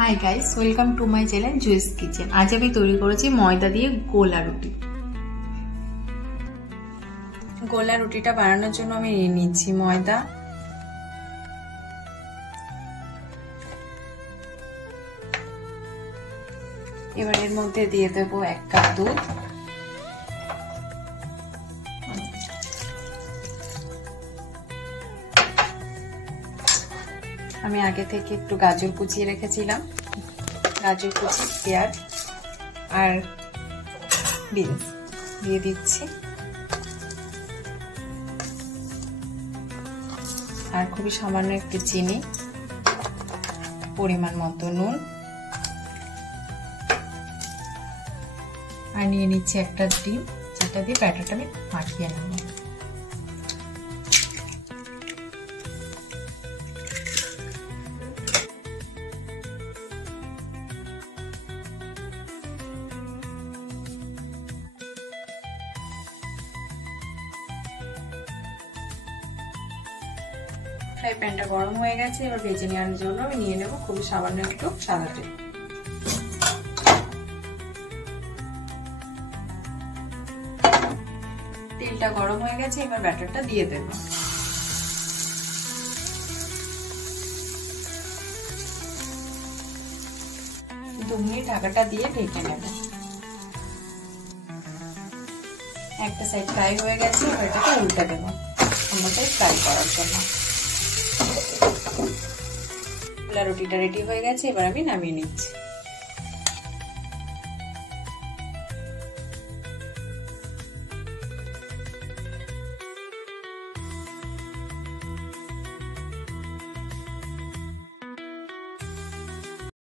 High guys, welcome to my channel জুয়েস kitchen. আজ আমি তৈরি করেছি ময়দা দিয়ে গোলা রুটি। গোলা রুটিটা বানানোর জন্য আমি নিয়ে নিচ্ছি ময়দা, এবার এর মধ্যে দিয়ে দেব 1 কাপ দুধ, আমি আগে থেকে একটু গাজর কুচিয়ে রেখেছিলাম, গাজর কুচি, পেঁয়াজ আর বিনস দিয়ে দিচ্ছি, আর খুবই সামান্য একটু চিনি, পরিমাণ মতো নুন, আর নিয়ে নিচ্ছি একটা ডিম, যেটা দিয়ে ব্যাটারটা আমি মাখিয়ে নেব। ফ্রাই প্যানটা গরম হয়ে গেছে, এবার ভেজে নেওয়ার জন্য আমি নিয়ে নেব খুবই সামান্য একটু সাদা তেল। তেলটা গরম হয়ে গেছে, এবার ব্যাটারটা দিয়ে দেব। দু মিনিট ঢাকাটা দিয়ে ঢেকে নেব। একটা সাইড ফ্রাই হয়ে গেছে, এবার এটাকে উল্টে দেব অন্য সাইড ফ্রাই করার জন্য। গোলা রুটিটা রেডি হয়ে গেছে, এবার আমি নামিয়ে নিচ্ছি।